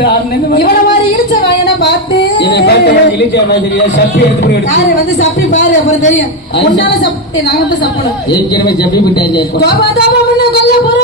இவன மாதிரி இழுச்ச பார்த்து? என்னை பார்த்து இழிச்ச மாதிரி சப்பி எடுத்து போய் எடுத்து யாரு வந்து சப்பி பாரு அப்புறம் தெரியும். உன்னால சப்பி நான் வந்து சப்பணும். ஏற்கனவே சப்பி விட்டாங்க கோபா தாபம்னு கொல்ல போற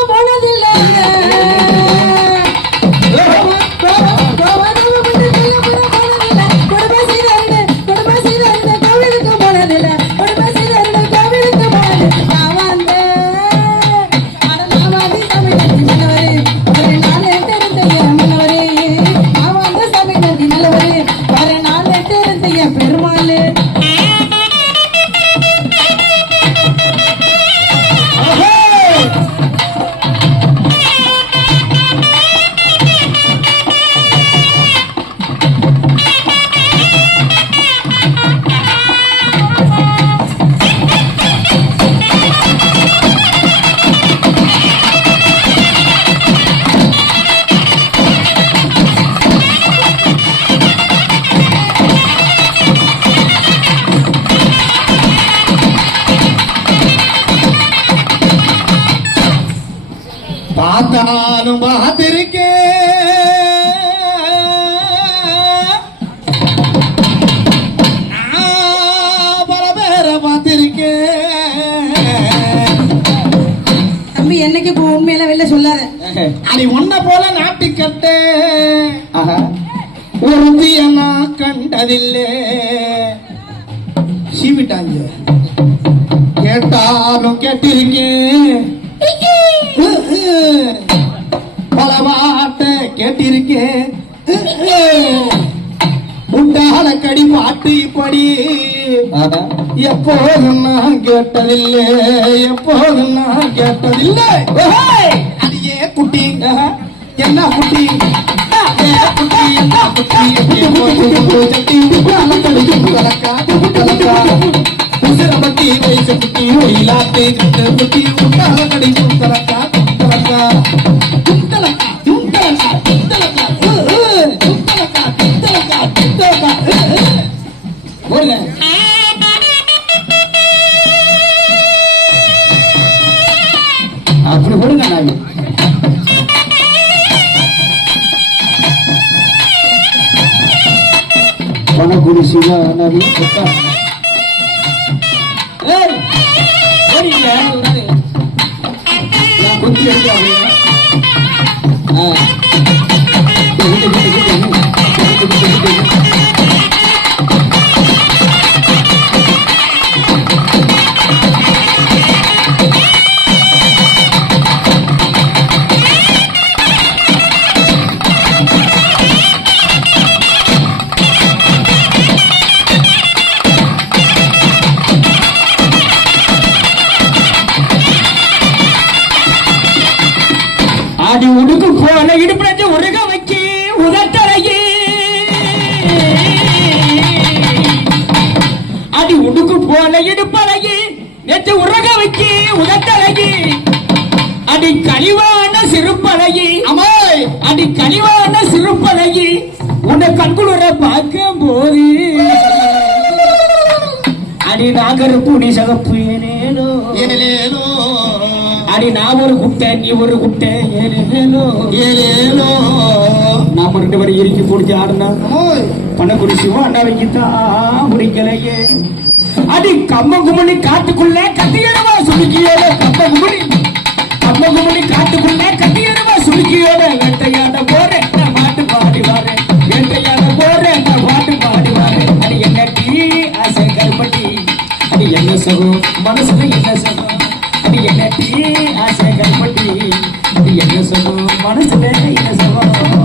பார்த்தாலும் பார்த்திருக்கேன் பல பேரை பார்த்திருக்கேன் தம்பி என்னைக்கு இப்போ உண்மையெல்லாம் வெளில சொல்லாத? அடி உன்ன போல நாட்டுக்கட்டே உறுதிய நான் கண்டதில்லை. சீவிட்டாங்க. கேட்டாலும் கேட்டிருக்கேன். பல வார்த்தை கேட்டிருக்கேன் உண்டால கடி பாட்டு இப்படி. எப்போதும் நான் கேட்டதில்லை. எப்போதும் நான் கேட்டதில்லை! அது ஏன் குட்டி. ஆஹா. என்ன குட்டி? குட்டி. என்ன குட்டி? எப்போ குண்டு சட்டி உடால கழிக்கும் கலக்கா கலக்கா உசிரமட்டி வயசு குட்டி ஒயிலாத்து கட்டு குட்டி உண்டால கழிக்கும் கலக்கா கலக்கா துண்டலக்கா துண்டலக்கா துண்டலக்கா உ, உ, துண்டலக்கா துண்டலக்கா துண்டலக்கா உ, உ. போடுங்க அப்படி போடுங்க நாய் பணக்குடி சிவா நவி ஆ. அடி உடுக்கு போன இடுப்பு உருக வைக்கி உதட்டழகி அடி உடுக்கு போன இடுப்பழகி நேற்று உருக வைக்கி உதட்டழகி அடி கனிவான சிறுப்பழகி அம்மாய்! அடி கனிவான சிறுப்பழகி உன்னை கண்குளுர பார்க்கும் போது அடி நாகருப்பு நீ சகப்பு ஏனேனோ. ஏலேலோ அடி நான் ஒரு குட்டை நீ ஒரு குட்டை ஏலேலோ. நாம ரெண்டு பேரும் இறுக்கி பிடிச்சி ஆடுனா? அம்மாய் பண்ணக்குடி சிவா அண்ணாவைக்கு தான் முடிக்கலையே அடி கம்ம குமணி காட்டுக்குள்ள கத்தியடவா சுருக்கியோட கம்ம குமணி கம்ம குமணி காட்டுக்குள்ள கத்தியடவா சுருக்கியோட வேட்டையாட போறேன் நான் பாட்டு பாடி வரேன். வேட்டையாட போறேன் நான் பாட்டு பாடி வரேன். அடி என்ன டீ ஆசை கருப்பட்டி அடி என்ன சகம் மனசுல என்ன சகம் அடி என்ன தீ ஆசை கருப்பட்டி என்ன சொல்லும் மனசுல என்ன சகம்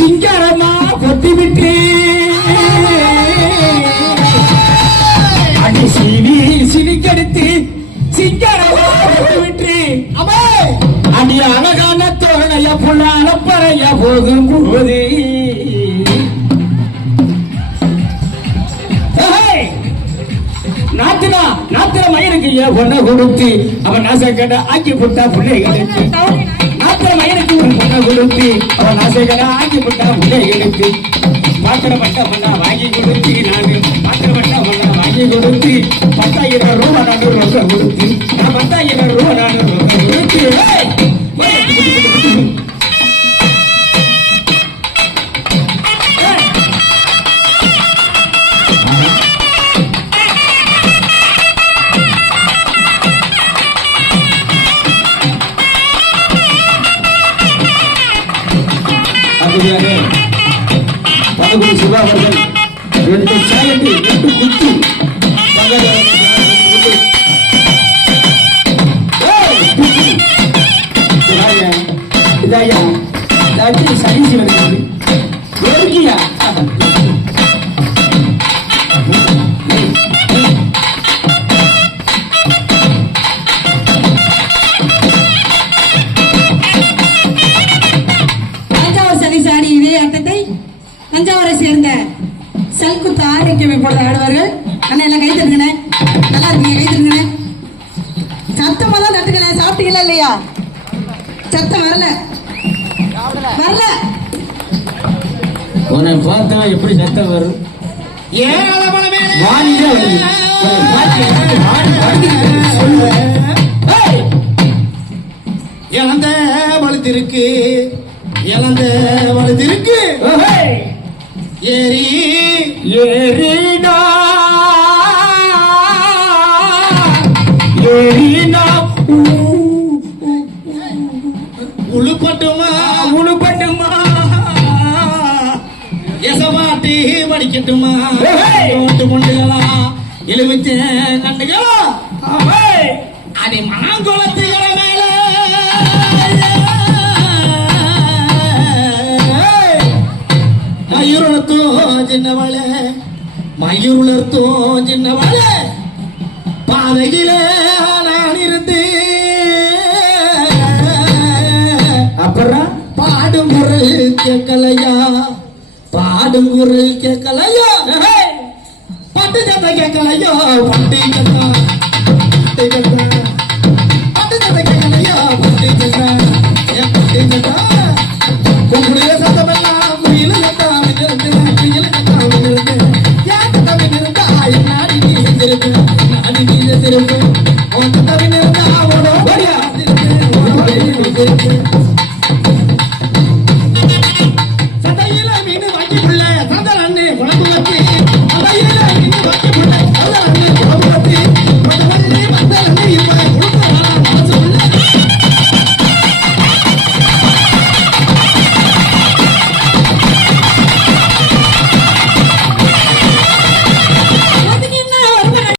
சிங்காரமா கொட்டிவிட்டு அடி சீனி சிறி சிரிக்கடுத்து சிங்காரமா கொட்டிவிட்டு அம்மா அடி அழகான தோணைய புள்ளான பறைய போதும் போது. ஏய்! நாத்தினா நாத்திர மயிருக்கு ஏன் பொண்ணை கொடுத்து அவன் நாசக்கடை ஆக்கி போட்டா பிள்ளைகளுக்கு. நாத்திர மயிருக்கு ஒரு பொண்ணை கொடுத்து அவன் ஆசைகளை ஆக்கி போட்டா உள்ளே பாத்திர பாத்திரப்பட்ட பொண்ணா வாங்கி கொடுத்து நான். பாத்திரப்பட்ட பட்டா வாங்கி கொடுத்து பத்தாயிரம் ரூபாய் நான் ரூபாய் கொடுத்து நான் பத்தாயிரம் அப்படியானே பதகுடி சிவா அவர்கள் ரெண்டு சேலண்டி ரெண்டு குத்து இதாயா இதாச்சு சரி சிவன் எதுக்கியா ஆரோக்கியம் இப்பொழுது ஆடுவார்கள். அண்ணா எல்லாம் கை தருங்கண்ணே நல்லா இருக்கீங்க கை தருங்கண்ணே சத்தமா தான் தட்டுக்கண்ணே சாப்பிட்டீங்களா இல்லையா? சத்தம் வரல. வரல. உன்னை பார்த்தா எப்படி சத்தம் வரும்! இழந்த வலுத்திருக்கு இழந்த வலுத்திருக்கு! ஏரி ஏறினா ஏறினா உழுப்பட்டுமா உழுப்பட்டுமா எசமாட்டி படிக்கட்டுமா! ஓட்டு கொண்டுகளா எலுமிச்ச நண்டுகளா? அது மாங்குளத்துகள சின்னவளே மயிருளர்த்தோ சின்னவளே பாதையிலே நான் இருந்து அப்புறம் பாடும் குரல் கேட்கலையா? பாடும் குரல் கேட்கலையா? பட்டு சத்த கேட்கலையோ? பட்டு சத்த பட்டு சத்த